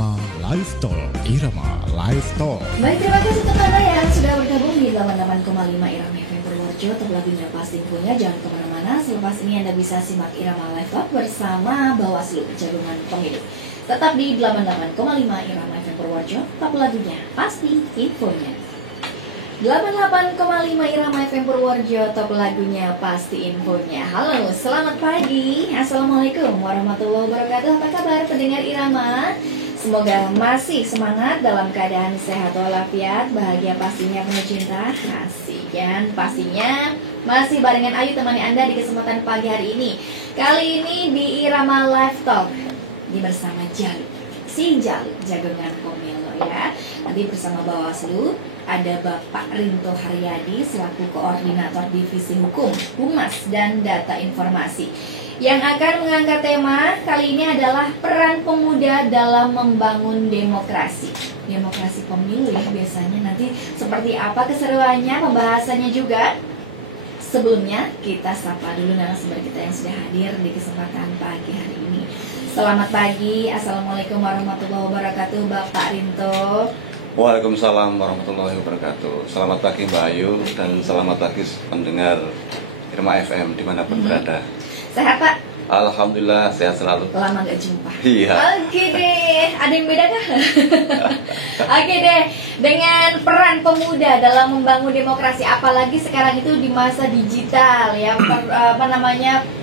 Irama Live Talk. Irama Live Talk. Baik, terima kasih untuk Anda yang sudah bergabung di 88,5 Irama FM Purworejo. Untuk lagunya pasti punya, jangan kemana-mana. Selepas ini Anda bisa simak Irama Live Talk bersama Bawaslu Jagungan Pemilu. Tetap di 88,5 Irama FM Purworejo. Top lagunya pasti infonya. 88,5 Irama FM Purworejo, top lagunya pasti infonya. Halo, selamat pagi. Assalamualaikum warahmatullahi wabarakatuh. Apa kabar pendengar Irama? Semoga masih semangat, dalam keadaan sehat walafiat, bahagia pastinya, penuh cinta, asik kan? Pastinya masih barengan Ayu temani Anda di kesempatan pagi hari ini. Kali ini di Irama Live Talk ini bersama Jalu, si Jalu Jagungan Pemilu ya. Nanti bersama Bawaslu ada Bapak Rinto Haryadi selaku Koordinator Divisi Hukum, Humas, dan Data Informasi, yang akan mengangkat tema kali ini adalah peran pemuda dalam membangun demokrasi. Demokrasi pemilu ya biasanya, nanti seperti apa keseruannya, pembahasannya juga. Sebelumnya kita sapa dulu narasumber kita yang sudah hadir di kesempatan pagi hari ini. Selamat pagi, Assalamualaikum warahmatullahi wabarakatuh, Bapak Rinto. Waalaikumsalam warahmatullahi wabarakatuh. Selamat pagi Mbak Ayu dan selamat pagi pendengar Irama FM dimanapun berada. Sehat Pak? Alhamdulillah sehat selalu. Lama gak jumpa. Iya. Oke deh, ada yang beda kah? Oke deh, dengan peran pemuda dalam membangun demokrasi, apalagi sekarang itu di masa digital ya,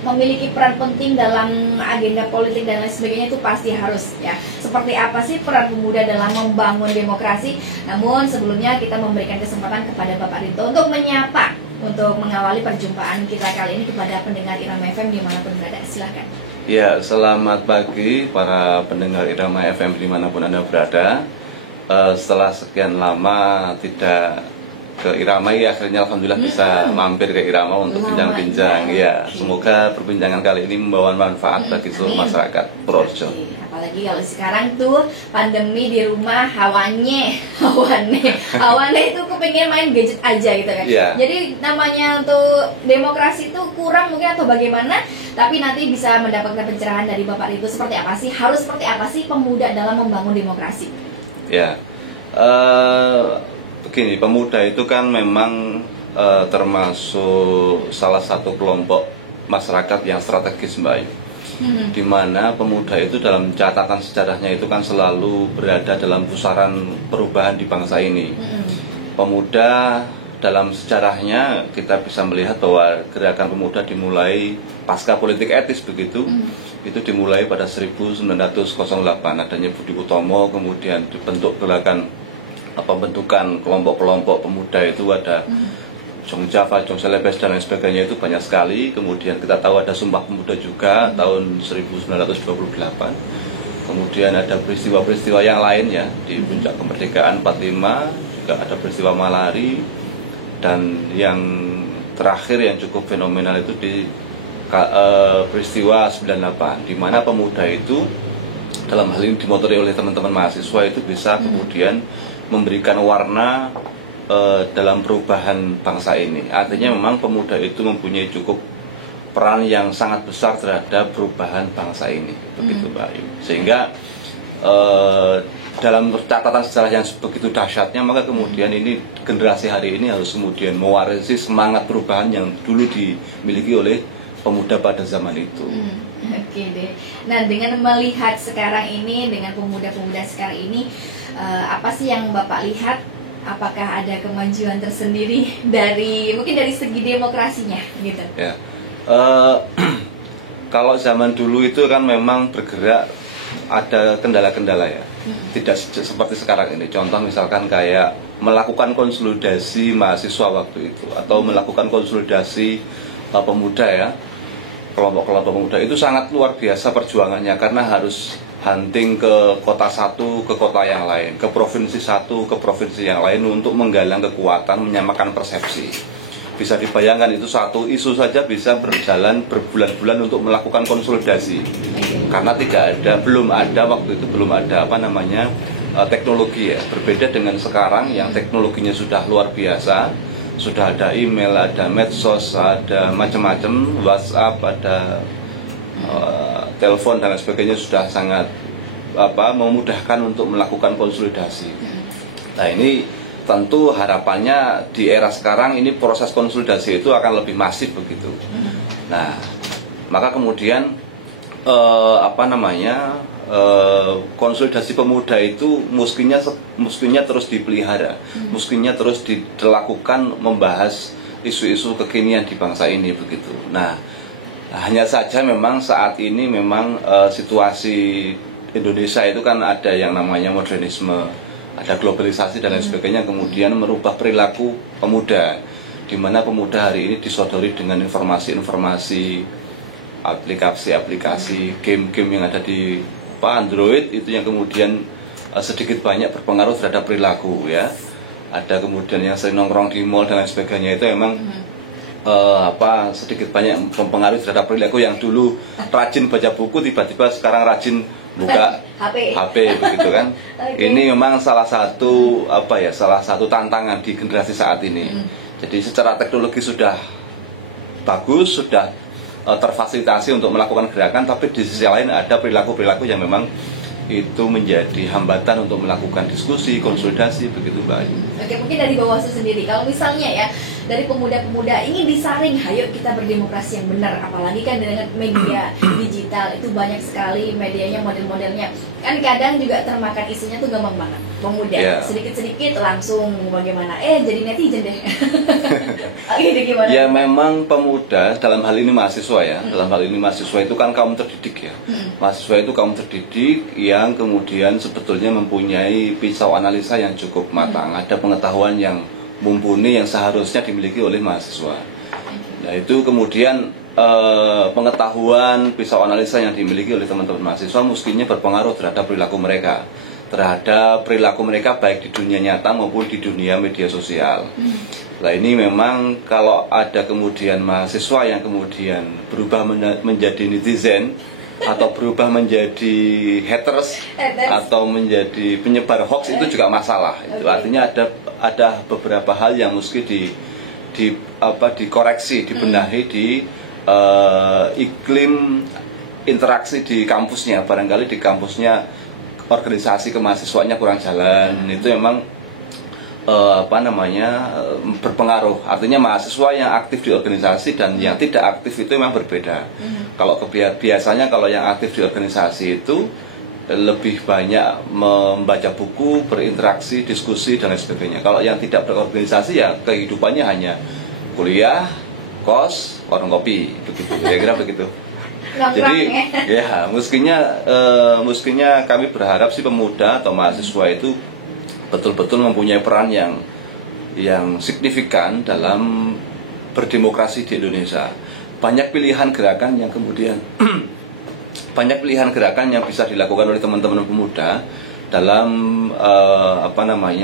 memiliki peran penting dalam agenda politik dan lain sebagainya, itu pasti harus ya. Seperti apa sih peran pemuda dalam membangun demokrasi? Namun sebelumnya kita memberikan kesempatan kepada Bapak Rinto untuk menyapa, untuk mengawali perjumpaan kita kali ini kepada pendengar Irama FM dimanapun berada. Silahkan. Ya, selamat pagi para pendengar Irama FM dimanapun Anda berada. Setelah sekian lama tidak ke Irama, ya akhirnya alhamdulillah bisa mampir ke Irama untuk bincang-bincang. Ya, semoga perbincangan kali ini membawa manfaat bagi seluruh masyarakat Purworejo. Apalagi kalau sekarang tuh pandemi di rumah, hawane itu kepengen main gadget aja gitu kan. Yeah. Jadi namanya untuk demokrasi itu kurang mungkin atau bagaimana, tapi nanti bisa mendapatkan pencerahan dari Bapak itu seperti apa sih, harus seperti apa sih pemuda dalam membangun demokrasi. Ya, begini, pemuda itu kan memang termasuk salah satu kelompok masyarakat yang strategis Mbak Ayu. Di mana pemuda itu dalam catatan sejarahnya itu kan selalu berada dalam pusaran perubahan di bangsa ini. Pemuda dalam sejarahnya kita bisa melihat bahwa gerakan pemuda dimulai pasca politik etis begitu. Itu dimulai pada 1908, adanya Budi Utomo, kemudian dibentuk gerakan pembentukan kelompok-kelompok pemuda itu ada Jong Java, Jong Celebes dan lain sebagainya, itu banyak sekali. Kemudian kita tahu ada Sumpah Pemuda juga tahun 1928. Kemudian ada peristiwa-peristiwa yang lain ya, di puncak kemerdekaan 45 juga ada peristiwa Malari, dan yang terakhir yang cukup fenomenal itu di peristiwa 98, di mana pemuda itu dalam hal ini dimotori oleh teman-teman mahasiswa itu bisa kemudian memberikan warna dalam perubahan bangsa ini. Artinya memang pemuda itu mempunyai cukup peran yang sangat besar terhadap perubahan bangsa ini, begitu Mbak Ayu. Sehingga dalam catatan sejarah yang begitu dahsyatnya, maka kemudian ini generasi hari ini harus kemudian mewarisi semangat perubahan yang dulu dimiliki oleh pemuda pada zaman itu. Oke deh. Nah, dengan melihat sekarang ini, dengan pemuda-pemuda sekarang ini, apa sih yang Bapak lihat? Apakah ada kemajuan tersendiri mungkin dari segi demokrasinya gitu? Ya, kalau zaman dulu itu kan memang bergerak ada kendala-kendala ya, tidak seperti sekarang ini. Contoh misalkan kayak melakukan konsolidasi mahasiswa waktu itu, atau melakukan konsolidasi pemuda ya, kelompok-kelompok pemuda itu sangat luar biasa perjuangannya, karena harus hunting ke kota satu, ke kota yang lain, ke provinsi satu, ke provinsi yang lain untuk menggalang kekuatan, menyamakan persepsi. Bisa dibayangkan itu satu isu saja bisa berjalan berbulan-bulan untuk melakukan konsolidasi. Karena belum ada waktu itu teknologi ya. Berbeda dengan sekarang yang teknologinya sudah luar biasa, sudah ada email, ada medsos, ada macam-macam, WhatsApp, ada telepon dan lain sebagainya, sudah sangat memudahkan untuk melakukan konsolidasi. Nah, ini tentu harapannya di era sekarang ini proses konsolidasi itu akan lebih masif begitu. Nah, maka kemudian konsolidasi pemuda itu mestinya terus dipelihara, mestinya terus dilakukan membahas isu-isu kekinian di bangsa ini begitu. Nah, hanya saja memang saat ini memang situasi Indonesia itu kan ada yang namanya modernisme, ada globalisasi dan lain sebagainya, kemudian merubah perilaku pemuda, di mana pemuda hari ini disodori dengan informasi-informasi, aplikasi-aplikasi, game-game yang ada di Android itu yang kemudian sedikit banyak berpengaruh terhadap perilaku ya. Ada kemudian yang sering nongkrong di mall dan lain sebagainya, itu memang sedikit banyak mempengaruhi terhadap perilaku yang dulu rajin baca buku tiba-tiba sekarang rajin buka HP begitu kan. Ini memang salah satu tantangan di generasi saat ini. Jadi secara teknologi sudah bagus, sudah terfasilitasi untuk melakukan gerakan, tapi di sisi lain ada perilaku-perilaku yang memang itu menjadi hambatan untuk melakukan diskusi, konsolidasi begitu Mbak Ayu. Oke, mungkin dari Bawaslu sendiri, kalau misalnya ya dari pemuda-pemuda ingin disaring, ayo kita berdemokrasi yang benar, apalagi kan dengan media digital itu banyak sekali medianya, model-modelnya kan kadang juga termakan isunya tuh gampang banget. Pemuda sedikit-sedikit langsung bagaimana jadi netizen deh. Gitu gimana? Ya memang pemuda dalam hal ini mahasiswa ya, dalam hal ini mahasiswa itu kan kaum terdidik ya. Mahasiswa itu kaum terdidik yang kemudian sebetulnya mempunyai pisau analisa yang cukup matang, ada pengetahuan yang mumpuni yang seharusnya dimiliki oleh mahasiswa. Nah itu kemudian pengetahuan pisau analisa yang dimiliki oleh teman-teman mahasiswa mestinya berpengaruh terhadap perilaku mereka, baik di dunia nyata maupun di dunia media sosial. Nah ini memang kalau ada kemudian mahasiswa yang kemudian berubah menjadi netizen atau berubah menjadi haters atau menjadi penyebar hoax, itu juga masalah. Itu artinya ada beberapa hal yang mesti dikoreksi, dibenahi di iklim interaksi di kampusnya. Barangkali di kampusnya organisasi kemahasiswaannya kurang jalan, itu memang berpengaruh. Artinya mahasiswa yang aktif di organisasi dan yang tidak aktif itu memang berbeda. Kalau biasanya kalau yang aktif di organisasi itu lebih banyak membaca buku, berinteraksi, diskusi dan lain sebagainya. Kalau yang tidak berorganisasi ya kehidupannya hanya kuliah, kos, warung kopi, begitu. Kira-kira begitu. Jadi ya mestinya kami berharap si pemuda atau mahasiswa itu betul-betul mempunyai peran yang signifikan dalam berdemokrasi di Indonesia. Banyak pilihan gerakan yang kemudian bisa dilakukan oleh teman-teman pemuda dalam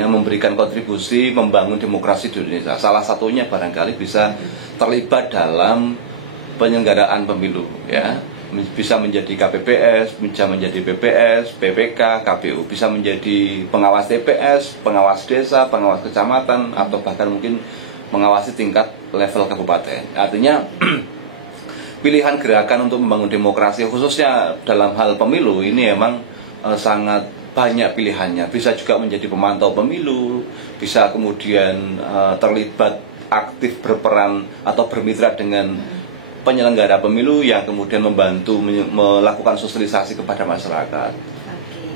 memberikan kontribusi membangun demokrasi di Indonesia. Salah satunya barangkali bisa terlibat dalam penyelenggaraan pemilu ya. Bisa menjadi KPPS, bisa menjadi BPS, PPK, KPU, bisa menjadi pengawas TPS, pengawas desa, pengawas kecamatan, atau bahkan mungkin mengawasi tingkat level kabupaten. Artinya pilihan gerakan untuk membangun demokrasi khususnya dalam hal pemilu ini memang sangat banyak pilihannya. Bisa juga menjadi pemantau pemilu, bisa kemudian terlibat aktif berperan atau bermitra dengan penyelenggara pemilu yang kemudian membantu melakukan sosialisasi kepada masyarakat. Oke.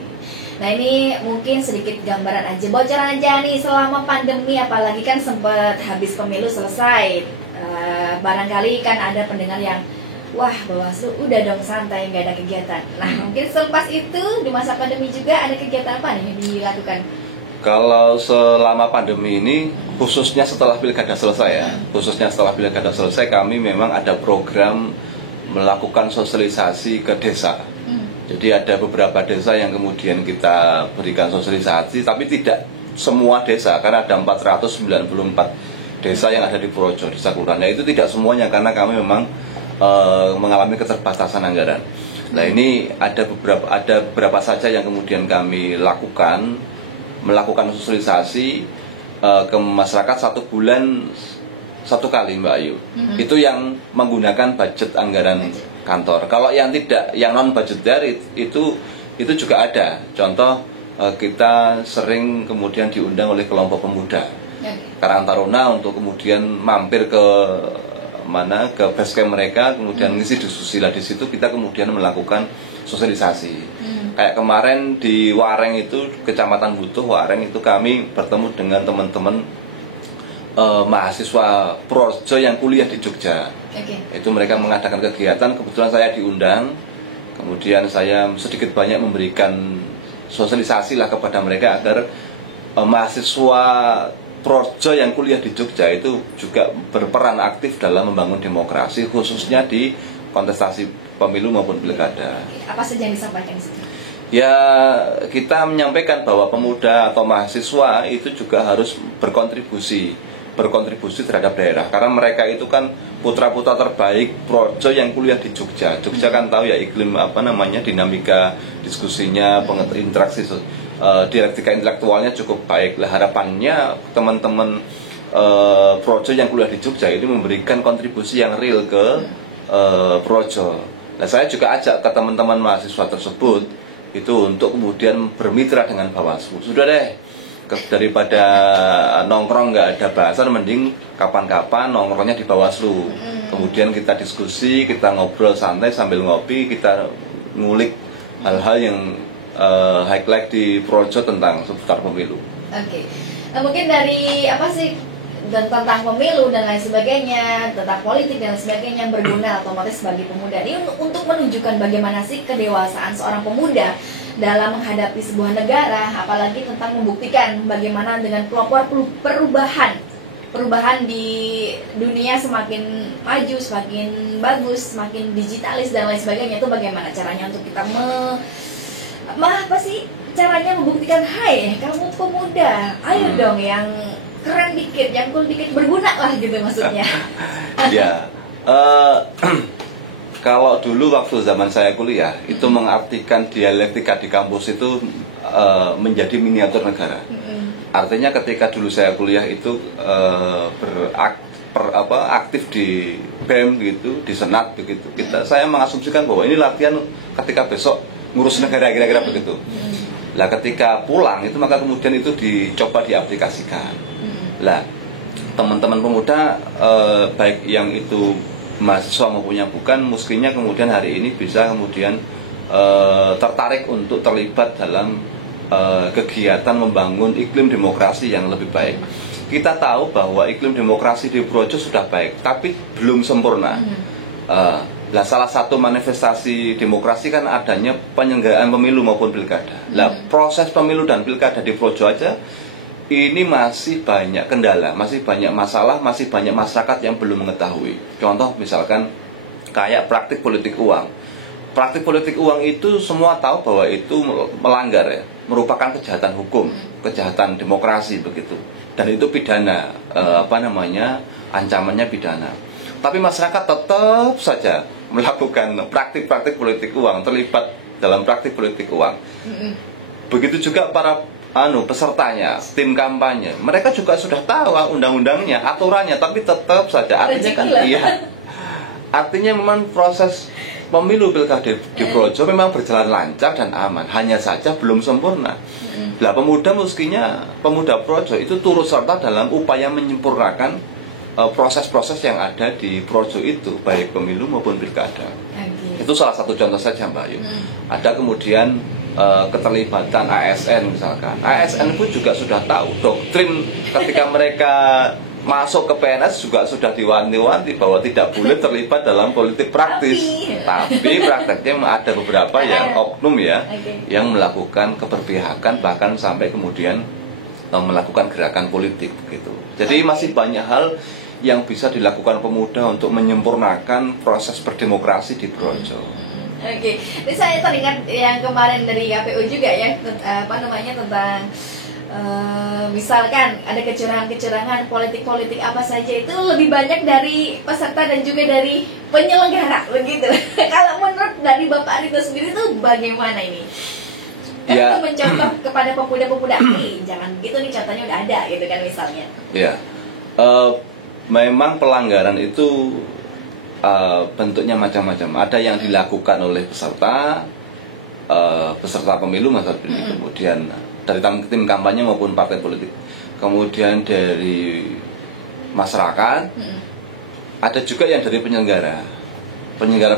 Nah ini mungkin sedikit gambaran aja, bocoran aja nih selama pandemi, apalagi kan sempat habis pemilu selesai. Barangkali kan ada pendengar yang wah Bawaslu udah dong santai nggak ada kegiatan. Nah mungkin selepas itu di masa pandemi juga ada kegiatan apa nih yang dilakukan? Kalau selama pandemi ini, khususnya setelah pilkada selesai kami memang ada program melakukan sosialisasi ke desa. Jadi ada beberapa desa yang kemudian kita berikan sosialisasi, tapi tidak semua desa, karena ada 494 desa yang ada di Purworejo, desa kelurahan. Nah itu tidak semuanya karena kami memang mengalami keterbatasan anggaran. Nah ini ada beberapa saja yang kemudian kami melakukan sosialisasi ke masyarakat 1 bulan 1 kali Mbak Ayu. Itu yang menggunakan budget anggaran kantor. Kalau yang tidak, yang non budgeter itu itu juga ada. Contoh kita sering kemudian diundang oleh kelompok pemuda Karang Taruna untuk kemudian mampir ke base camp mereka, kemudian ngisi diskusi lah. Di situ kita kemudian melakukan sosialisasi. Kayak kemarin di Wareng itu, Kecamatan Butuh Wareng itu, kami bertemu dengan teman-teman mahasiswa Projo yang kuliah di Jogja. Itu mereka mengadakan kegiatan, kebetulan saya diundang. Kemudian saya sedikit banyak memberikan sosialisasi lah kepada mereka agar mahasiswa Projo yang kuliah di Jogja itu juga berperan aktif dalam membangun demokrasi, khususnya di kontestasi pemilu maupun pilkada. Apa saja yang disampaikan di situ? Ya, kita menyampaikan bahwa pemuda atau mahasiswa itu juga harus berkontribusi terhadap daerah, karena mereka itu kan putra-putra terbaik Projo yang kuliah di Jogja. Jogja kan tahu ya iklim dinamika diskusinya, interaksi dialektika intelektualnya cukup baik. Lah harapannya teman-teman Projo yang kuliah di Jogja ini memberikan kontribusi yang real ke Projo. Nah, saya juga ajak ke teman-teman mahasiswa tersebut itu untuk kemudian bermitra dengan Bawaslu. Sudah deh, daripada nongkrong nggak ada bahasan, mending kapan-kapan nongkrongnya di Bawaslu. Kemudian kita diskusi, kita ngobrol santai sambil ngopi, kita ngulik hal-hal yang highlight di Projo tentang seputar pemilu. Oke. Nah, mungkin dari apa sih tentang pemilu dan lain sebagainya, tentang politik dan lain sebagainya yang berguna otomatis bagi pemuda ini untuk menunjukkan bagaimana sih kedewasaan seorang pemuda dalam menghadapi sebuah negara, apalagi tentang membuktikan bagaimana dengan pelopor perubahan di dunia semakin maju, semakin bagus, semakin digitalis dan lain sebagainya. Itu bagaimana caranya untuk kita apa sih caranya membuktikan, hai kamu pemuda, ayo dong yang keren dikit, yang cool dikit, berguna lah gitu maksudnya. Ya, kalau dulu waktu zaman saya kuliah itu mengartikan dialektika di kampus itu menjadi miniatur negara. Artinya ketika dulu saya kuliah itu aktif di BEM gitu, di Senat begitu. Saya mengasumsikan bahwa ini latihan ketika besok ngurus negara, kira-kira begitu. Lah ketika pulang itu maka kemudian itu dicoba diaplikasikan. Lah teman-teman pemuda baik yang itu mahasiswa maupun yang bukan, mestinya kemudian hari ini bisa kemudian tertarik untuk terlibat dalam kegiatan membangun iklim demokrasi yang lebih baik. Kita tahu bahwa iklim demokrasi di Projo sudah baik, tapi belum sempurna. Lah salah satu manifestasi demokrasi kan adanya penyelenggaraan pemilu maupun pilkada. Lah proses pemilu dan pilkada di Projo aja ini masih banyak kendala, masih banyak masalah, masih banyak masyarakat yang belum mengetahui. Contoh misalkan kayak praktik politik uang. Praktik politik uang itu semua tahu bahwa itu melanggar ya, merupakan kejahatan hukum, kejahatan demokrasi begitu. Dan itu pidana, ancamannya pidana. Tapi masyarakat tetap saja melakukan praktik-praktik politik uang, terlibat dalam praktik politik uang. Begitu juga para pesertanya, tim kampanye, mereka juga sudah tahu undang-undangnya, aturannya, tapi tetap saja artinya kan artinya memang proses pemilu pilkada di Projo memang berjalan lancar dan aman, hanya saja belum sempurna. Lah pemuda Projo itu turut serta dalam upaya menyempurnakan proses-proses yang ada di Projo itu, baik pemilu maupun pilkada. Itu salah satu contoh saja Mbak Ayu. Ada kemudian keterlibatan ASN misalkan. ASN pun juga sudah tahu doktrin ketika mereka masuk ke PNS juga sudah diwanti-wanti bahwa tidak boleh terlibat dalam politik praktis. Tapi prakteknya ada beberapa yang oknum ya, yang melakukan keberpihakan bahkan sampai kemudian melakukan gerakan politik begitu. Jadi masih banyak hal yang bisa dilakukan pemuda untuk menyempurnakan proses berdemokrasi di Projo. Oke, ini saya teringat yang kemarin dari KPU juga ya, tentang misalkan ada kecurangan politik apa saja itu lebih banyak dari peserta dan juga dari penyelenggara begitu. Kalau menurut dari Bapak Arito sendiri itu bagaimana ini? Kan itu mencontoh kepada pemuda-pemuda, jangan gitu nih, contohnya udah ada gitu kan misalnya. Ya, memang pelanggaran itu bentuknya macam-macam. Ada yang dilakukan oleh peserta, peserta pemilu Mas Febri, kemudian dari tim kampanye maupun partai politik, kemudian dari masyarakat, ada juga yang dari penyelenggara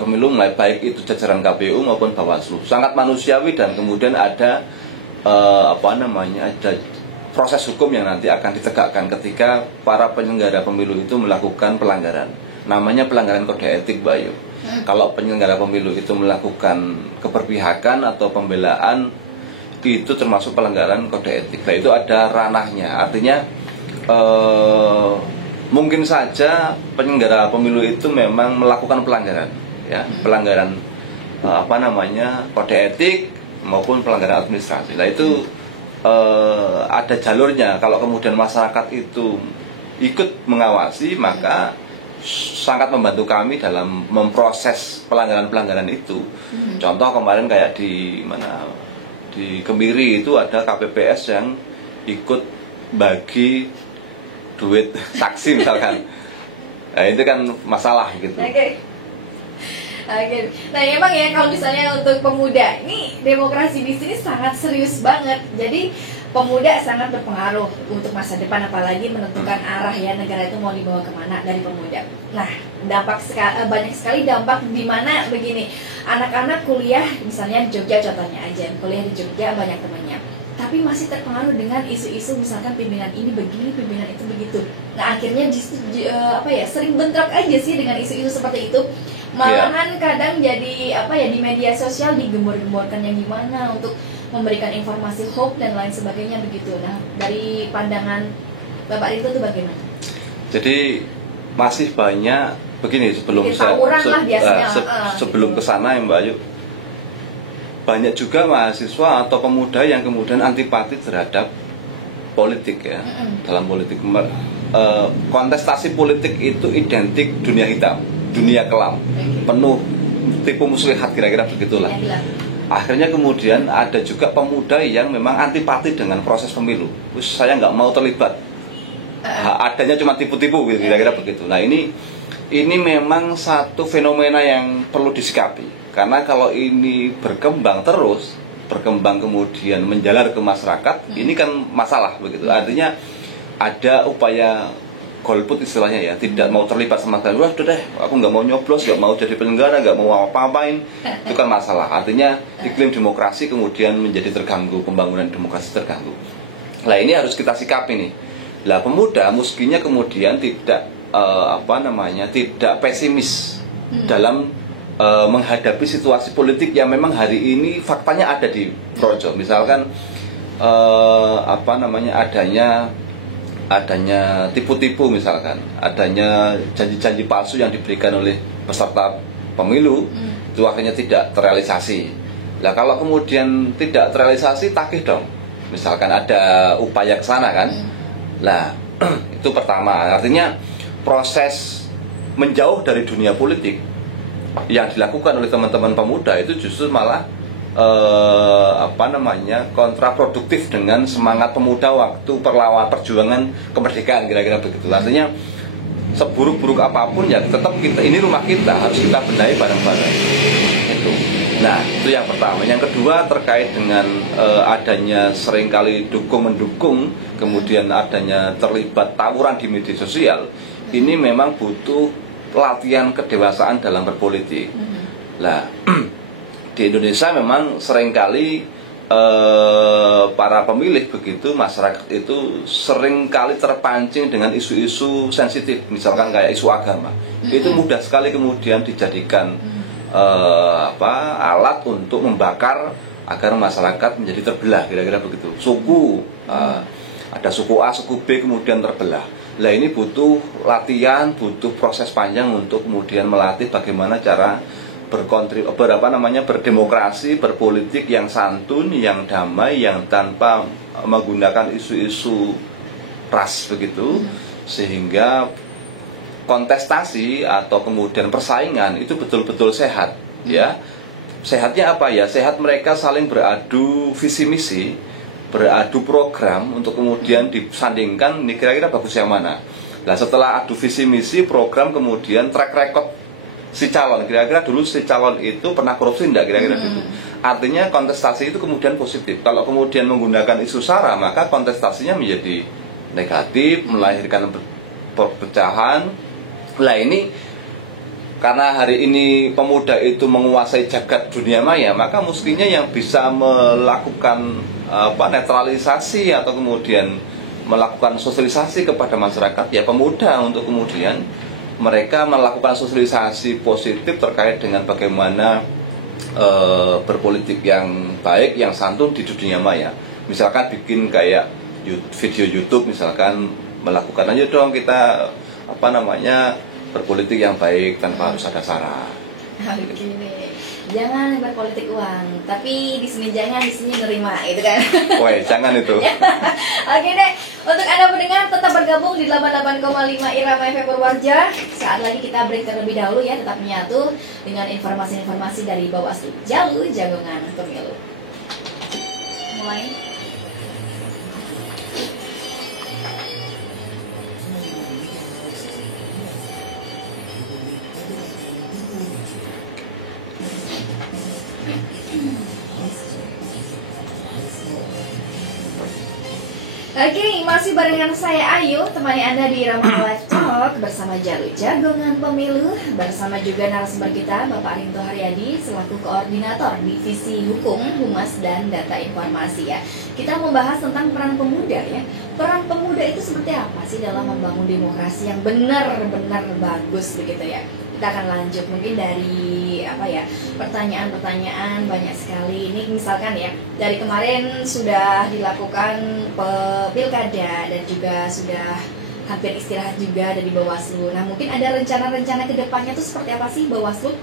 pemilu, mulai baik itu jajaran KPU maupun Bawaslu, sangat manusiawi. Dan kemudian ada ada proses hukum yang nanti akan ditegakkan ketika para penyelenggara pemilu itu melakukan pelanggaran. Namanya pelanggaran kode etik, Mbak Ayu. Kalau penyelenggara pemilu itu melakukan keberpihakan atau pembelaan, itu termasuk pelanggaran kode etik. Nah, itu ada ranahnya. Artinya mungkin saja penyelenggara pemilu itu memang melakukan pelanggaran, ya, pelanggaran kode etik maupun pelanggaran administrasi. Nah, itu ada jalurnya. Kalau kemudian masyarakat itu ikut mengawasi, maka sangat membantu kami dalam memproses pelanggaran-pelanggaran itu. Contoh kemarin kayak di Kemiri itu ada KPPS yang ikut bagi duit saksi misalkan. Nah, itu kan masalah gitu. Oke. Nah, emang ya kalau misalnya untuk pemuda, ini demokrasi di sini sangat serius banget. Jadi pemuda sangat berpengaruh untuk masa depan, apalagi menentukan arah ya negara itu mau dibawa kemana dari pemuda. Nah, banyak sekali dampak di mana begini, anak-anak kuliah misalnya di Jogja contohnya aja, kuliah di Jogja banyak temannya, tapi masih terpengaruh dengan isu-isu misalkan pimpinan ini begini, pimpinan itu begitu. Nah, akhirnya sering bentrok aja sih dengan isu-isu seperti itu. Malahan kadang jadi di media sosial digembor-gemborkan yang gimana untuk memberikan informasi hoax dan lain sebagainya begitu. Nah, dari pandangan Bapak itu tuh bagaimana? Jadi masih banyak begini sebelum sebelum kesana ya Mbak Ayu, banyak juga mahasiswa atau pemuda yang kemudian antipati terhadap politik ya. Dalam politik kontestasi politik itu identik dunia hitam, dunia kelam, penuh tipu muslihat, kira-kira begitulah. Akhirnya kemudian ada juga pemuda yang memang antipati dengan proses pemilu. Saya nggak mau terlibat, adanya cuma tipu-tipu, kira-kira begitu. Nah, ini memang satu fenomena yang perlu disikapi, karena kalau ini berkembang kemudian menjalar ke masyarakat, ini kan masalah begitu. Artinya ada upaya golput istilahnya ya, tidak mau terlibat sama sekali. Wah, udah deh, aku nggak mau nyoblos, nggak mau jadi penyelenggara, nggak mau apa-apain. Itu kan masalah. Artinya iklim demokrasi kemudian menjadi terganggu, pembangunan demokrasi terganggu. Nah, ini harus kita sikapi nih. Lah, pemuda mestinya kemudian tidak tidak pesimis dalam menghadapi situasi politik yang memang hari ini faktanya ada di Projo. Misalkan adanya tipu-tipu, misalkan adanya janji-janji palsu yang diberikan oleh peserta pemilu, itu akhirnya tidak terrealisasi. Nah, kalau kemudian tidak terrealisasi, tagih dong, misalkan ada upaya ke sana kan. Nah, itu pertama. Artinya proses menjauh dari dunia politik yang dilakukan oleh teman-teman pemuda itu justru malah kontraproduktif dengan semangat pemuda waktu perjuangan kemerdekaan, kira-kira begitu. Artinya seburuk-buruk apapun ya tetap ini rumah kita, harus kita benahi bareng-bareng. Itu. Nah, itu yang pertama. Yang kedua terkait dengan adanya seringkali dukung-mendukung, kemudian adanya terlibat tawuran di media sosial. Ini memang butuh latihan kedewasaan dalam berpolitik. Nah, di Indonesia memang seringkali para pemilih begitu, masyarakat itu seringkali terpancing dengan isu-isu sensitif, misalkan kayak isu agama. Itu mudah sekali kemudian dijadikan alat untuk membakar agar masyarakat menjadi terbelah, kira-kira begitu. Suku, ada suku A, suku B kemudian terbelah. Nah, ini butuh latihan, butuh proses panjang untuk kemudian melatih bagaimana cara berdemokrasi, berpolitik yang santun, yang damai, yang tanpa menggunakan isu-isu ras begitu, sehingga kontestasi atau kemudian persaingan itu betul-betul sehat, ya. Sehatnya apa ya? Sehat mereka saling beradu visi misi, beradu program untuk kemudian disandingkan nih kira-kira bagus yang mana. Nah, setelah adu visi misi, program, kemudian track record si calon, kira-kira dulu si calon itu pernah korupsi enggak, kira-kira gitu. Artinya kontestasi itu kemudian positif. Kalau kemudian menggunakan isu SARA, maka kontestasinya menjadi negatif, melahirkan perpecahan. Lah ini karena hari ini pemuda itu menguasai jagat dunia maya, maka mestinya yang bisa melakukan netralisasi atau kemudian melakukan sosialisasi kepada masyarakat ya pemuda, untuk kemudian mereka melakukan sosialisasi positif terkait dengan bagaimana berpolitik yang baik, yang santun di dunia maya. Misalkan bikin kayak video YouTube, misalkan melakukan aja dong kita berpolitik yang baik tanpa harus ada SARA. Begini, jangan berpolitik uang, tapi di sini jangan, di sini nerima, itu kan? Woi, jangan itu. Oke deh, untuk Anda pendengar tetap bergabung di 88,5 Irama FM Purworejo. Saat lagi kita break terlebih dahulu ya, tetap menyatu dengan informasi-informasi dari Bawaslu Jagongan Pemilu. Mulai. Oke, masih barengan saya Ayu, temani Anda di Irama Live Talk bersama Jalu Jagongan Pemilu, bersama juga narasumber kita Bapak Rinto Haryadi selaku Koordinator Divisi Hukum, Humas, dan Data Informasi ya. Kita membahas tentang peran pemuda ya. Peran pemuda itu seperti apa sih dalam membangun demokrasi yang benar-benar bagus begitu ya. Kita akan lanjut mungkin dari pertanyaan-pertanyaan banyak sekali. Ini misalkan ya, dari kemarin sudah dilakukan pilkada dan juga sudah hampir istirahat juga dari Bawaslu. Nah mungkin ada rencana-rencana kedepannya tuh seperti apa sih Bawaslu?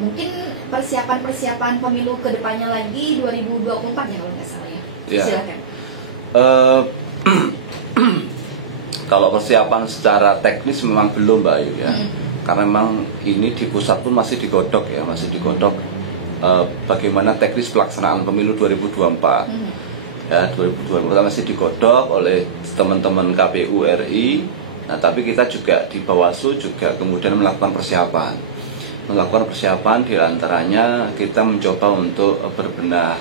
Mungkin persiapan pemilu kedepannya lagi 2024 ya kalau nggak salah ya. Silakan. Kalau persiapan secara teknis memang belum Mbak Ayu ya. Karena memang ini di pusat pun masih digodok ya, bagaimana teknis pelaksanaan pemilu 2024. Ya, 2024 masih digodok oleh teman-teman KPU RI. Nah, tapi kita juga di Bawaslu juga kemudian melakukan persiapan. Di antaranya kita mencoba untuk berbenah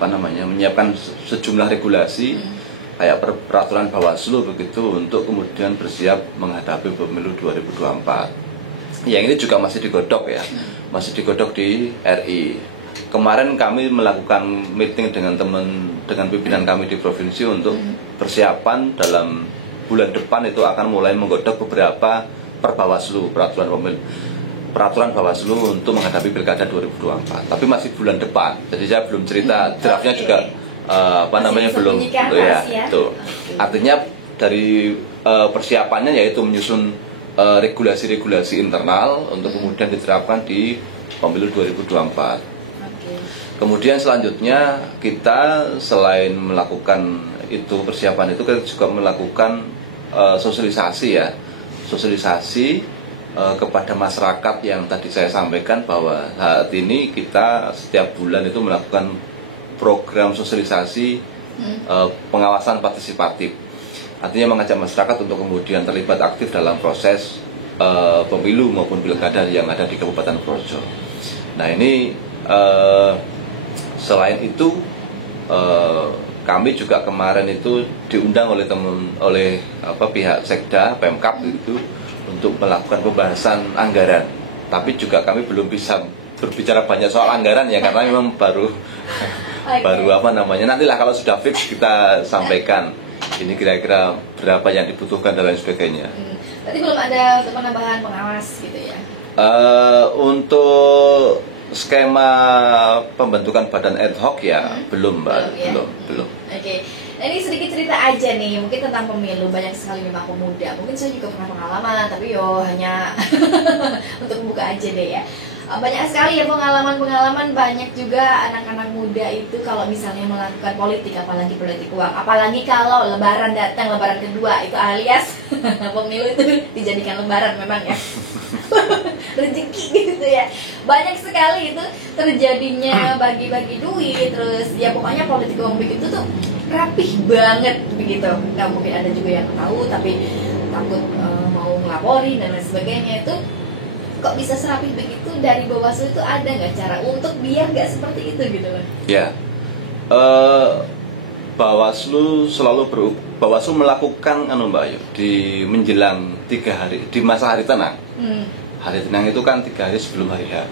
menyiapkan sejumlah regulasi kayak peraturan Bawaslu begitu untuk kemudian bersiap menghadapi pemilu 2024. Yang ini juga masih digodok ya, masih digodok di RI. Kemarin kami melakukan meeting dengan pimpinan kami di provinsi untuk persiapan dalam bulan depan itu akan mulai menggodok beberapa peraturan Bawaslu untuk menghadapi pilkada 2024. Tapi masih bulan depan, jadi saya belum cerita draftnya juga. Belum ya, itu artinya dari persiapannya yaitu menyusun regulasi-regulasi internal untuk kemudian diterapkan di pemilu 2024. Kemudian selanjutnya kita selain melakukan itu persiapan itu kita juga melakukan sosialisasi kepada masyarakat yang tadi saya sampaikan bahwa saat ini kita setiap bulan itu melakukan program sosialisasi pengawasan partisipatif. Artinya mengajak masyarakat untuk kemudian terlibat aktif dalam proses pemilu maupun pilkada yang ada di Kabupaten Purworejo. Nah ini selain itu kami juga kemarin itu diundang oleh pihak Sekda Pemkab itu untuk melakukan pembahasan anggaran. Tapi juga kami belum bisa berbicara banyak soal anggaran ya karena memang baru nantilah kalau sudah fix kita sampaikan ini kira-kira berapa yang dibutuhkan dan lain sebagainya. Berarti belum ada untuk penambahan pengawas gitu ya? Untuk skema pembentukan badan ad hoc ya belum Mbak, belum. Oke. Nah, ini sedikit cerita aja nih, mungkin tentang pemilu. Banyak sekali memang pemuda. Mungkin saya juga pernah pengalaman, tapi hanya untuk buka aja deh ya. Banyak sekali ya pengalaman-pengalaman, banyak juga anak-anak muda itu kalau misalnya melakukan politik, apalagi politik uang, apalagi kalau lebaran datang, lebaran kedua itu alias pemilu itu dijadikan lebaran memang ya. Rezeki gitu ya. Banyak sekali itu terjadinya bagi-bagi duit, terus ya pokoknya politik uang begitu tuh rapih banget begitu. Nggak mungkin ada juga yang tahu tapi takut mau ngelaporin dan lain sebagainya. Itu kok bisa serapi begitu, dari Bawaslu itu ada nggak cara untuk biar nggak seperti itu gitu loh? Ya, Bawaslu melakukan Mbak Ayu di menjelang 3 hari di masa hari tenang. Hari tenang itu kan 3 hari sebelum hari H.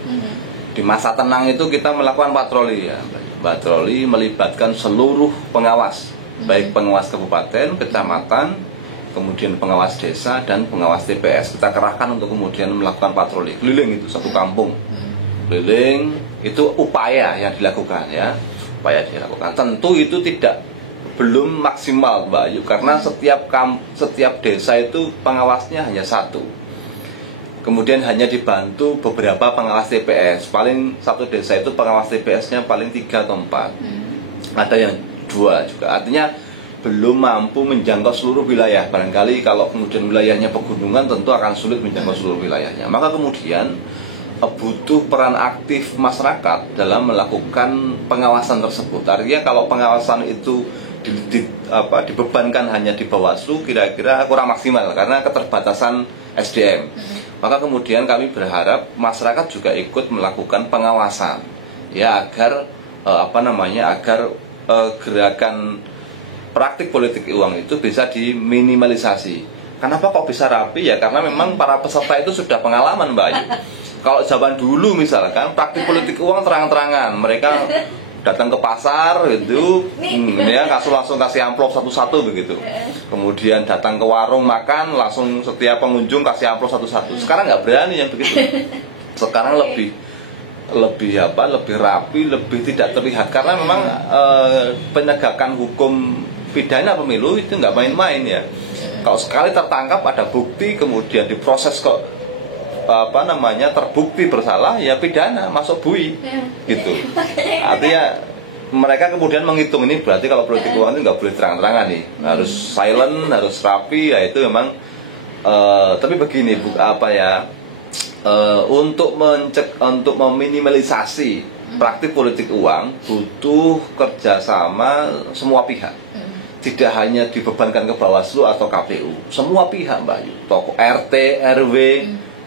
Di masa tenang itu kita melakukan patroli ya, patroli melibatkan seluruh pengawas, baik pengawas kabupaten, kecamatan, kemudian pengawas desa dan pengawas TPS. Kita kerahkan untuk kemudian melakukan patroli keliling itu satu kampung. Keliling itu upaya yang dilakukan ya, upaya dilakukan. Tentu itu belum maksimal Mbak Ayu, karena setiap desa itu pengawasnya hanya satu. Kemudian hanya dibantu beberapa pengawas TPS. Paling satu desa itu pengawas TPS-nya paling 3 atau 4. Ada yang 2 juga. Artinya belum mampu menjangkau seluruh wilayah. Barangkali kalau kemudian wilayahnya pegunungan tentu akan sulit menjangkau seluruh wilayahnya. Maka kemudian butuh peran aktif masyarakat dalam melakukan pengawasan tersebut. Artinya kalau pengawasan itu dibebankan hanya di Bawaslu, kira-kira kurang maksimal karena keterbatasan SDM. Maka kemudian kami berharap masyarakat juga ikut melakukan pengawasan ya, agar gerakan praktik politik uang itu bisa diminimalisasi. Kenapa kok bisa rapi ya? Karena memang para peserta itu sudah pengalaman Mbak Ayu. Kalau zaman dulu misalkan praktik politik uang terang-terangan, mereka datang ke pasar gitu, ya langsung kasih amplop satu-satu begitu. Kemudian datang ke warung makan, langsung setiap pengunjung kasih amplop satu-satu. Sekarang nggak berani yang begitu. Sekarang lebih rapi, lebih tidak terlihat karena memang penegakan hukum pidana pemilu itu nggak main-main ya. Kalau sekali tertangkap ada bukti, kemudian diproses kok terbukti bersalah, ya pidana, masuk bui gitu. Artinya mereka kemudian menghitung ini berarti kalau politik uang itu nggak boleh terang-terangan nih, harus silent, harus rapi, ya itu memang. Tapi begini untuk meminimalisasi praktik politik uang butuh kerjasama semua pihak. Tidak hanya dibebankan ke Bawaslu atau KPU, semua pihak Mbak Ayu, tokoh RT, RW,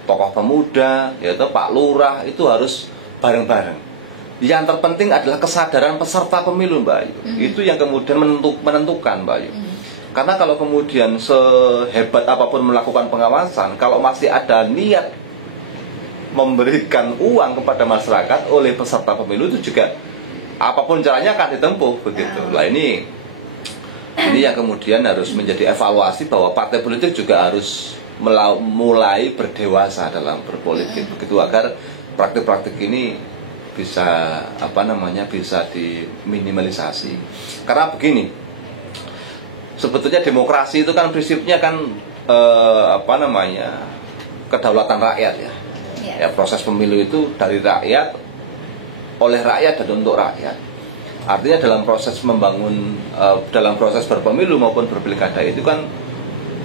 tokoh pemuda, yaitu Pak Lurah, itu harus bareng-bareng. Yang terpenting adalah kesadaran peserta pemilu Mbak Ayu. Itu yang kemudian menentukan Mbak Ayu. Karena kalau kemudian sehebat apapun melakukan pengawasan, kalau masih ada niat memberikan uang kepada masyarakat oleh peserta pemilu, itu juga apapun caranya akan ditempuh begitu. Lah ini yang kemudian harus menjadi evaluasi bahwa partai politik juga harus mulai berdewasa dalam berpolitik begitu, agar praktik-praktik ini bisa bisa diminimalisasi. Karena begini, sebetulnya demokrasi itu kan prinsipnya kan kedaulatan rakyat ya. Ya, proses pemilu itu dari rakyat, oleh rakyat dan untuk rakyat. Artinya dalam proses dalam proses berpemilu maupun berpilkada itu kan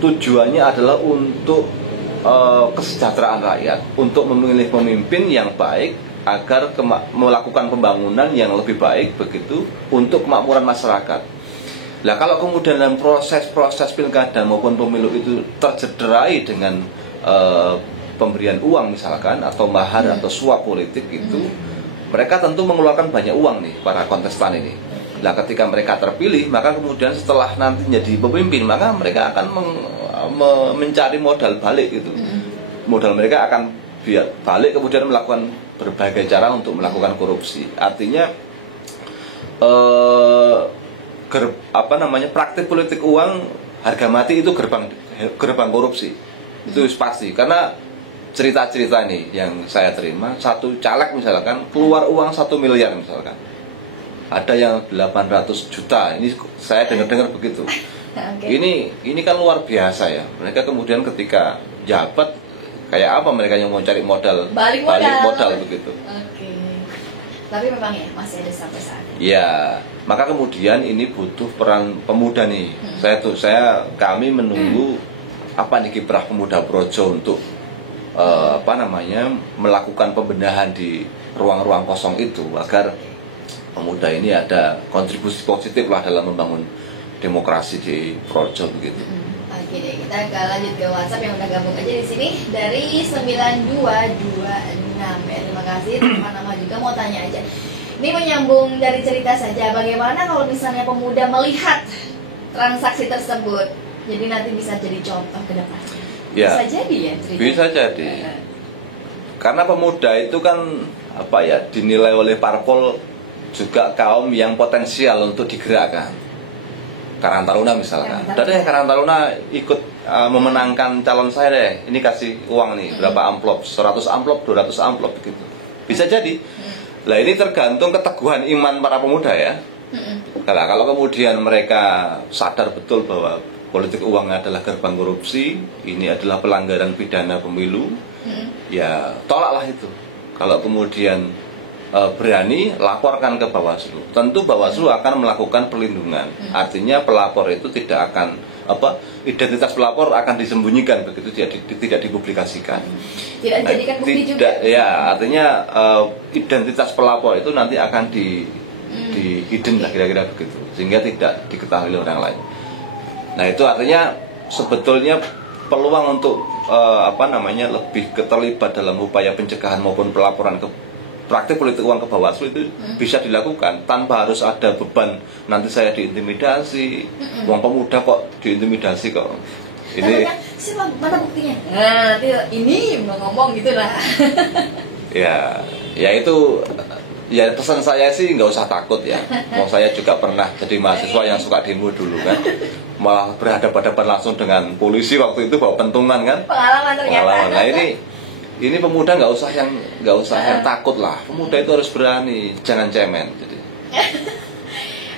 tujuannya adalah untuk kesejahteraan rakyat, untuk memilih pemimpin yang baik agar melakukan pembangunan yang lebih baik begitu untuk kemakmuran masyarakat. Nah, kalau kemudian dalam proses pilkada maupun pemilu itu tercederai dengan pemberian uang misalkan atau mahar atau suap politik itu, mereka tentu mengeluarkan banyak uang nih para kontestan ini. Nah, ketika mereka terpilih, maka kemudian setelah nanti jadi pemimpin, maka mereka akan mencari modal balik gitu. Modal mereka akan balik kemudian melakukan berbagai cara untuk melakukan korupsi. Artinya praktik politik uang harga mati itu gerbang korupsi. Itu pasti, karena cerita-cerita nih yang saya terima, satu caleg misalkan keluar uang 1 miliar misalkan, ada yang 800 juta. Ini saya dengar begitu. Ini kan luar biasa ya. Mereka kemudian ketika jabat, kayak apa mereka yang mau cari modal, balik modal begitu. Tapi memang ya masih ada sampai saat ini. Ya, maka kemudian ini butuh peran pemuda nih. Kami menunggu apa nih kiprah pemuda Projo untuk melakukan pembenahan di ruang-ruang kosong itu, agar pemuda ini ada kontribusi positif lah dalam membangun demokrasi di Projo begitu. Oke deh, kita lanjut ke WhatsApp yang udah gabung aja di sini dari 9226 ya. Terima kasih tanpa nama juga mau tanya aja. Ini menyambung dari cerita saja. Bagaimana kalau misalnya pemuda melihat transaksi tersebut, jadi nanti bisa jadi contoh ke depan? Ya, bisa jadi ya cerita. Bisa jadi. Karena pemuda itu kan dinilai oleh parpol juga kaum yang potensial untuk digerakkan. Karang Taruna misalkan, udah deh Karang Taruna ikut memenangkan calon saya deh, ini kasih uang nih berapa amplop, 100 amplop, 200 amplop gitu. Bisa jadi. Lah ini tergantung keteguhan iman para pemuda ya. Nah, kalau kemudian mereka sadar betul bahwa politik uang adalah gerbang korupsi, ini adalah pelanggaran pidana pemilu, ya tolaklah itu. Kalau kemudian berani laporkan ke Bawaslu, tentu Bawaslu akan melakukan perlindungan. Artinya pelapor itu tidak akan identitas pelapor akan disembunyikan begitu, tidak dipublikasikan. Tidak dijadikan bukti juga. Ya, artinya identitas pelapor itu nanti akan di hidden lah kira-kira begitu, sehingga tidak diketahui oleh orang lain. Nah itu artinya sebetulnya peluang untuk lebih terlibat dalam upaya pencegahan maupun pelaporan ke praktik politik uang ke Bawaslu itu bisa dilakukan tanpa harus ada beban nanti saya diintimidasi. Uang pemuda kok diintimidasi kok. Ini mana buktinya? Nah, ini mau ngomong gitulah. ya itu ya pesan saya sih nggak usah takut ya. Mau saya juga pernah jadi mahasiswa yang suka demo dulu kan. Malah berhadapan-hadapan langsung dengan polisi waktu itu bawa pentungan kan. Pengalaman ternyata. Nah ini pemuda nggak usah yang takut lah. Pemuda itu harus berani, jangan cemen. Jadi.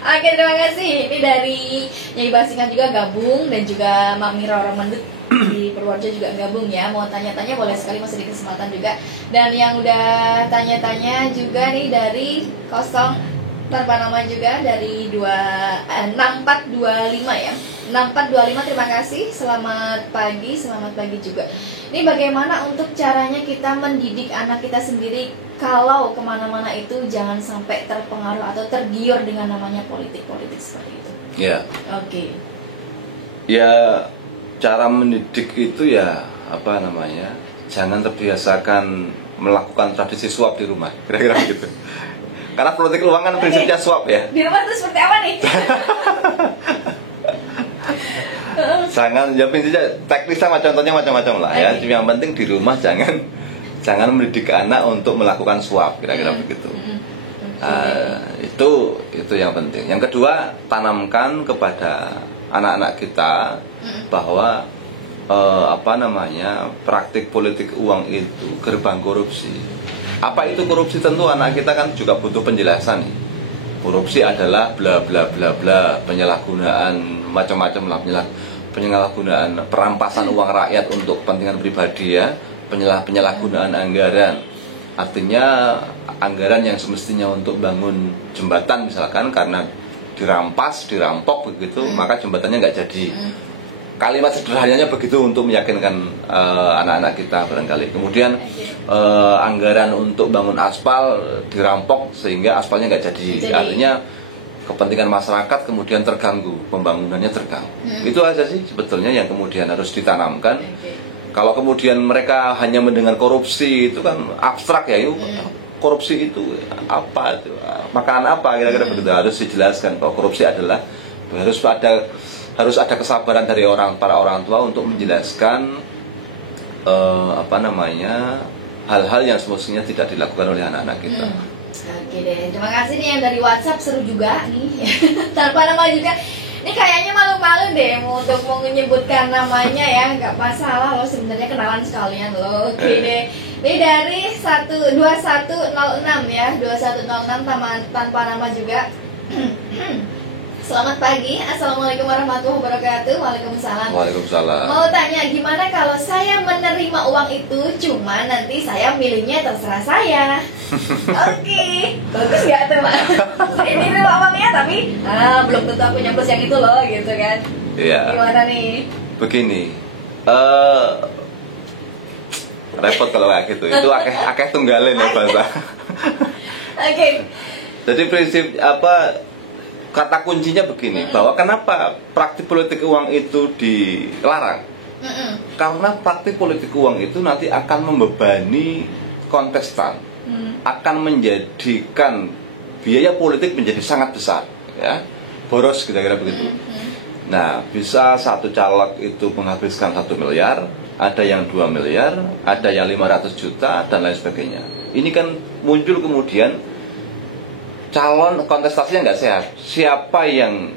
Oke, terima kasih. Ini dari Nyai Basingan juga gabung dan juga Mak Mira orang Mendut di Purworejo juga gabung ya. Mau tanya-tanya boleh sekali, masih di kesempatan juga. Dan yang udah tanya-tanya juga nih dari 0 tanpa nama juga dari 6425 ya. 6425 terima kasih. Selamat pagi juga. Ini bagaimana untuk caranya kita mendidik anak kita sendiri kalau kemana-mana itu jangan sampai terpengaruh atau tergiur dengan namanya politik seperti itu. Ya. Oke. Ya, cara mendidik itu ya jangan terbiasakan melakukan tradisi suap di rumah, kira-kira gitu. Karena politik uang kan prinsipnya suap ya. Di rumah tuh seperti apa nih? Jangan, ya prinsipnya teknis sama contohnya macam-macam lah ya. Yang penting di rumah jangan mendidik anak untuk melakukan suap, kira-kira begitu. Itu yang penting. Yang kedua, tanamkan kepada anak-anak kita bahwa praktik politik uang itu gerbang korupsi. Apa itu korupsi? Tentu anak kita kan juga butuh penjelasan nih. Korupsi adalah bla bla bla bla, penyalahgunaan macam-macam lah, penyalahgunaan perampasan uang rakyat untuk kepentingan pribadi ya, penyalahgunaan anggaran. Artinya anggaran yang semestinya untuk bangun jembatan misalkan karena dirampok begitu, maka jembatannya nggak jadi. Kalimat sederhananya begitu untuk meyakinkan anak-anak kita barangkali. Kemudian anggaran untuk bangun aspal dirampok sehingga aspalnya nggak jadi. Artinya kepentingan masyarakat kemudian terganggu, pembangunannya terganggu. Itu aja sih sebetulnya yang kemudian harus ditanamkan. Kalau kemudian mereka hanya mendengar korupsi itu kan abstrak ya. Korupsi itu apa? Makanan apa? Kira-kira begitu. Harus dijelaskan bahwa korupsi adalah harus ada kesabaran dari para orang tua untuk menjelaskan hal-hal yang semestinya tidak dilakukan oleh anak-anak kita. Oke deh, terima kasih nih yang dari WhatsApp, seru juga nih. Tanpa nama juga. Ini kayaknya malu-malu deh untuk menyebutkan namanya ya, nggak masalah loh, sebenarnya kenalan sekalian loh. Oke deh. Ini dari 2106 ya, 2106 tanpa nama juga. Selamat pagi, assalamualaikum warahmatullahi wabarakatuh. Waalaikumsalam. Waalaikumsalam. Mau tanya gimana kalau saya menerima uang itu, cuma nanti saya milihnya terserah saya. Oke, bagus gak tuh Pak? Ini tuh uangnya tapi belum tentu aku nyambus yang itu loh gitu kan. Iya. Gimana nih? Begini, repot kalau kayak gitu. Itu akeh tunggalin ya bahasa. Oke. Jadi prinsip kata kuncinya begini, bahwa kenapa praktik politik uang itu dilarang? Karena praktik politik uang itu nanti akan membebani kontestan, akan menjadikan biaya politik menjadi sangat besar, ya, boros kira-kira begitu. Nah, bisa satu caleg itu menghabiskan 1 miliar, ada yang 2 miliar, ada yang 500 juta, dan lain sebagainya. Ini kan muncul kemudian calon kontestasinya nggak sehat. Siapa yang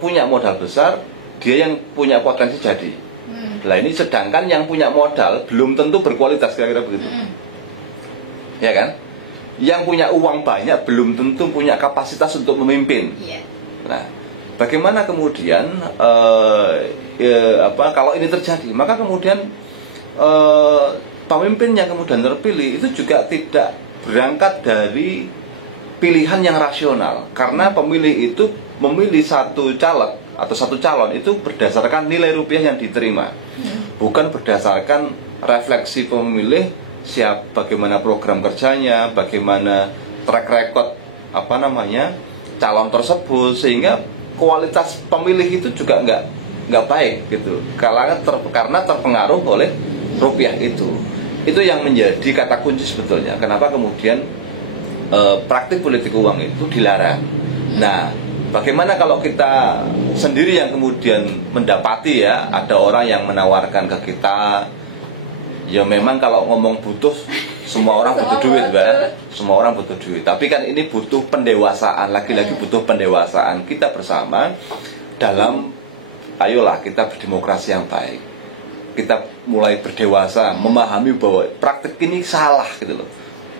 punya modal besar, dia yang punya potensi jadi. Nah, ini sedangkan yang punya modal belum tentu berkualitas, kira-kira begitu. Ya kan? Yang punya uang banyak belum tentu punya kapasitas untuk memimpin. Nah, bagaimana kemudian kalau ini terjadi, maka kemudian pemimpin yang kemudian terpilih itu juga tidak berangkat dari pilihan yang rasional, karena pemilih itu memilih satu caleg atau satu calon itu berdasarkan nilai rupiah yang diterima, bukan berdasarkan refleksi pemilih bagaimana program kerjanya, bagaimana track record calon tersebut, sehingga kualitas pemilih itu juga nggak baik gitu, karena terpengaruh oleh rupiah itu yang menjadi kata kunci sebetulnya kenapa kemudian praktik politik uang itu dilarang. Nah, bagaimana kalau kita sendiri yang kemudian mendapati ya ada orang yang menawarkan ke kita, ya memang kalau ngomong butuh, semua orang butuh duit, Mbak. Semua orang butuh duit. Tapi kan ini butuh pendewasaan, lagi-lagi butuh pendewasaan kita bersama dalam, ayolah kita berdemokrasi yang baik. Kita mulai berdewasa, memahami bahwa praktik ini salah gitu loh.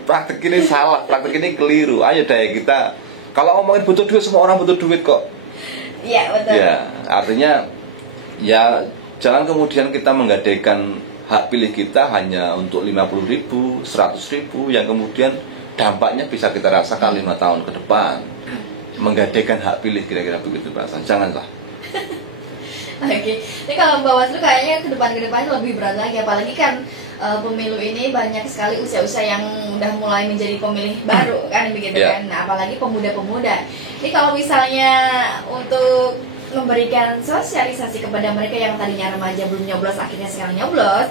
Praktik ini salah, praktik ini keliru. Ayo deh kita, kalau ngomongin butuh duit, semua orang butuh duit kok. Iya, betul. Ya, artinya ya jangan kemudian kita menggadaikan hak pilih kita hanya untuk 50.000, 100.000 yang kemudian dampaknya bisa kita rasakan 5 tahun ke depan. Menggadaikan hak pilih kira-kira begitu perasaan. Janganlah. Oke, ini kalau Bawaslu kayaknya ke depan-kedepannya lebih berat lagi, apalagi kan pemilu ini banyak sekali usia-usia yang udah mulai menjadi pemilih baru kan begitu kan. Nah, apalagi pemuda-pemuda. Ini kalau misalnya untuk memberikan sosialisasi kepada mereka yang tadinya remaja belum nyoblos akhirnya sekarang nyoblos,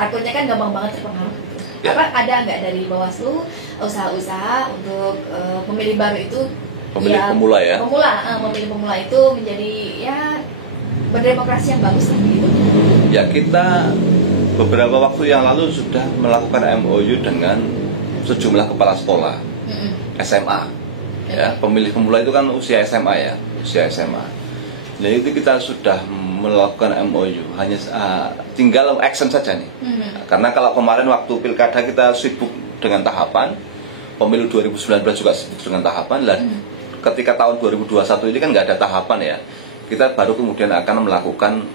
takutnya kan gampang banget terpengaruh. Apa ada nggak dari Bawaslu usaha-usaha untuk pemilih baru itu pemilih pemula itu menjadi ya berdemokrasi yang bagus lah gitu? Ya, kita beberapa waktu yang lalu sudah melakukan MOU dengan sejumlah kepala sekolah SMA. Ya, pemilih pemula itu kan usia SMA ya, usia SMA. Nah, itu kita sudah melakukan MOU, hanya tinggal action saja nih. Karena kalau kemarin waktu pilkada kita sibuk dengan tahapan, pemilu 2019 juga sibuk dengan tahapan. Ketika tahun 2021 ini kan nggak ada tahapan ya. Kita baru kemudian akan melakukan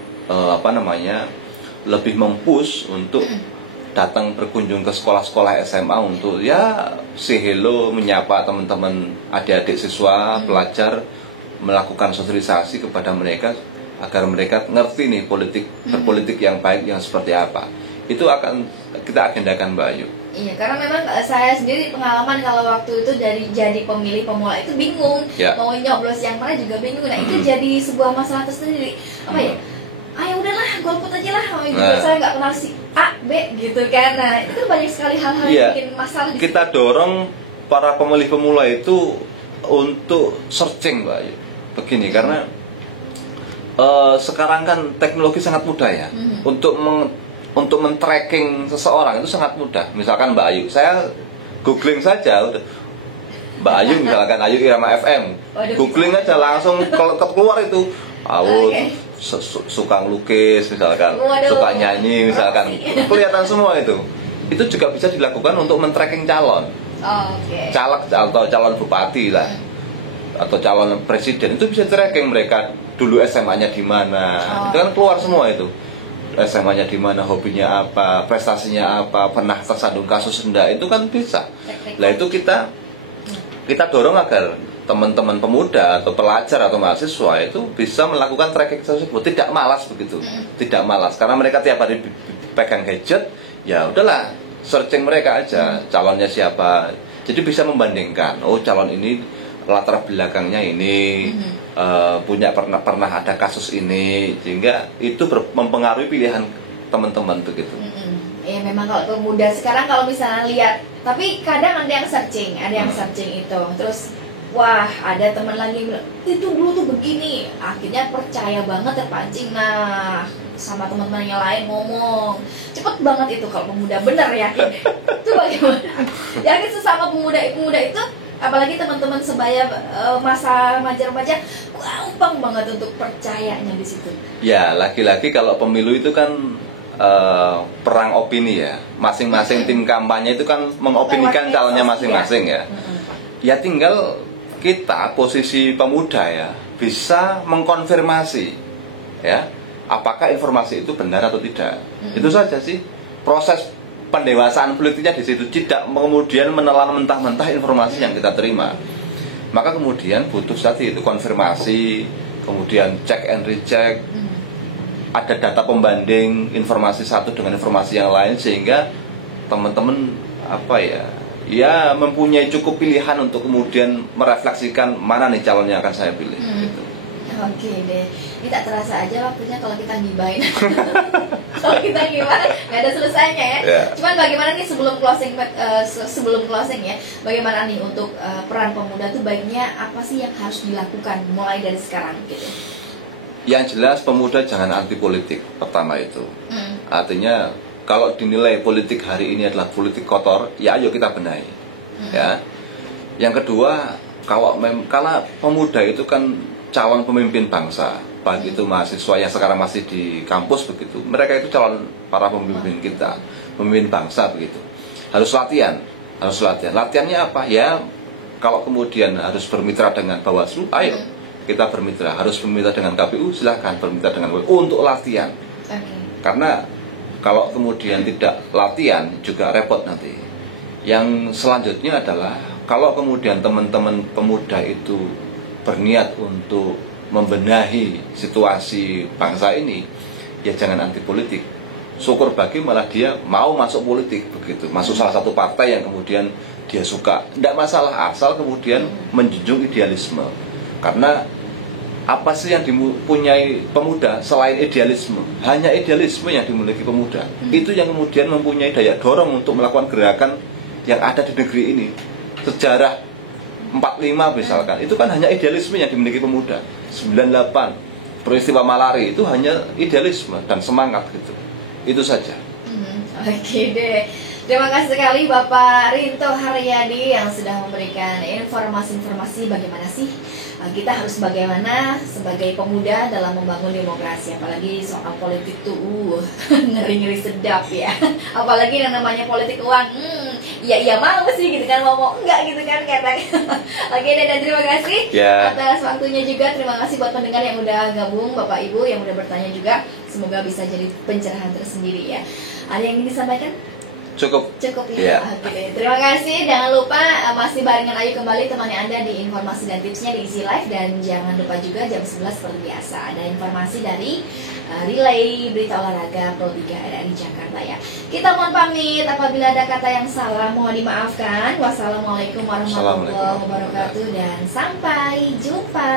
lebih mempush untuk datang berkunjung ke sekolah-sekolah SMA untuk ya say hello, menyapa teman-teman adik-adik siswa, pelajar, melakukan sosialisasi kepada mereka agar mereka ngerti nih berpolitik yang baik yang seperti apa. Itu akan kita agendakan, Mbak Ayu. Iya, karena memang saya sendiri pengalaman kalau waktu itu jadi pemilih pemula itu bingung, mau nyoblos yang mana juga bingung. Nah, itu jadi sebuah masalah tersendiri. Apa ya? Ya udahlah, golput aja lah. Saya nggak kenal si A, B gitu kan. Nah, itu kan banyak sekali hal-hal yang bikin masalah. Kita dorong para pemilih pemula itu untuk searching, Mbak Ayu. Begini, karena sekarang kan teknologi sangat mudah ya. Untuk men-tracking seseorang itu sangat mudah. Misalkan Mbak Ayu, saya googling saja udah. Mbak Ayu misalkan Ayu Irama FM, googling aja langsung keluar itu. Suka ngelukis misalkan, suka nyanyi misalkan, kelihatan semua itu. Itu juga bisa dilakukan untuk men-tracking calon. Caleg atau calon bupati lah. Atau calon presiden itu bisa tracking mereka dulu SMA-nya di mana. Itu kan keluar semua itu. SMA-nya di mana, hobinya apa, prestasinya apa, pernah tersandung kasus enggak, itu kan bisa. Nah, itu kita dorong agar teman-teman pemuda atau pelajar atau mahasiswa itu bisa melakukan tracking tersebut, tidak malas begitu. Tidak malas karena mereka tiap hari pegang gadget, ya udahlah, searching mereka aja, calonnya siapa. Jadi bisa membandingkan, oh calon ini latar belakangnya ini, punya pernah ada kasus ini, sehingga itu mempengaruhi pilihan teman-teman begitu. Ya memang kalau pemuda sekarang kalau misalnya lihat, tapi kadang ada yang searching itu, terus wah ada teman lagi bilang itu dulu tuh begini, akhirnya percaya banget, terpancing, nah sama teman-teman yang lain ngomong cepet banget itu kalau pemuda, bener yakin itu bagaimana? Yakin sesama pemuda itu, apalagi teman-teman sebaya masa remaja-remaja, gampang banget untuk percayanya di situ. Ya lagi-lagi kalau pemilu itu kan perang opini ya, masing-masing tim kampanye itu kan mengopinikan calonnya masing-masing ya. Ya tinggal kita posisi pemuda ya bisa mengkonfirmasi ya apakah informasi itu benar atau tidak. Itu saja sih proses pendewasaan politiknya di situ, tidak kemudian menelan mentah-mentah informasi yang kita terima. Maka kemudian butuh tadi itu konfirmasi, kemudian check and recheck, ada data pembanding informasi satu dengan informasi yang lain, sehingga teman-teman ya mempunyai cukup pilihan untuk kemudian merefleksikan mana nih calon yang akan saya pilih. Gitu. Oke deh, ini tak terasa aja waktunya kalau kita ngibain. Kalau kita ngibain nggak ada selesainya ya. Cuman bagaimana nih sebelum closing ya, bagaimana nih untuk peran pemuda tuh baiknya apa sih yang harus dilakukan mulai dari sekarang gitu? Yang jelas pemuda jangan anti politik, pertama itu. Artinya kalau dinilai politik hari ini adalah politik kotor, ya ayo kita benahi. Ya. Yang kedua, karena pemuda itu kan calon pemimpin bangsa, baik itu mahasiswa yang sekarang masih di kampus begitu, mereka itu calon para pemimpin kita, pemimpin bangsa begitu. Harus latihan. Latihannya apa? Ya kalau kemudian harus bermitra dengan Bawaslu, ayo kita bermitra. Harus bermitra dengan KPU, silahkan bermitra dengan KPU untuk latihan. Karena kalau kemudian tidak latihan juga repot nanti. Yang selanjutnya adalah kalau kemudian teman-teman pemuda itu berniat untuk membenahi situasi bangsa ini, ya jangan anti politik. Syukur bagi malah dia mau masuk politik begitu, masuk salah satu partai yang kemudian dia suka. Tidak masalah asal kemudian menjunjung idealisme. Karena apa sih yang dipunyai pemuda selain idealisme? Hanya idealisme yang dimiliki pemuda. Itu yang kemudian mempunyai daya dorong untuk melakukan gerakan yang ada di negeri ini. Sejarah 45 misalkan, itu kan hanya idealisme yang dimiliki pemuda. 98 peristiwa Malari itu hanya idealisme dan semangat gitu. Itu saja. Oke deh. Terima kasih sekali Bapak Rinto Haryadi yang sudah memberikan informasi-informasi bagaimana sih kita harus bagaimana sebagai pemuda dalam membangun demokrasi, apalagi soal politik tuh ngeri-ngeri sedap ya. Apalagi yang namanya politik uang, iya mau sih gitu kan, mau enggak gitu kan katanya. Oke deh, dan terima kasih atas waktunya juga. Terima kasih buat pendengar yang udah gabung, Bapak Ibu yang udah bertanya juga. Semoga bisa jadi pencerahan tersendiri ya. Ada yang ingin disampaikan? Cukup ya. Oke. Terima kasih. Jangan lupa masih barengan Ayu kembali temani Anda di informasi dan tipsnya di Easy Life. Dan jangan lupa juga jam 11 seperti biasa ada informasi dari Relay Berita Olahraga Pro 3 RRI Jakarta ya. Kita mohon pamit apabila ada kata yang salah mohon dimaafkan. Wassalamualaikum warahmatullahi wabarakatuh dan sampai jumpa.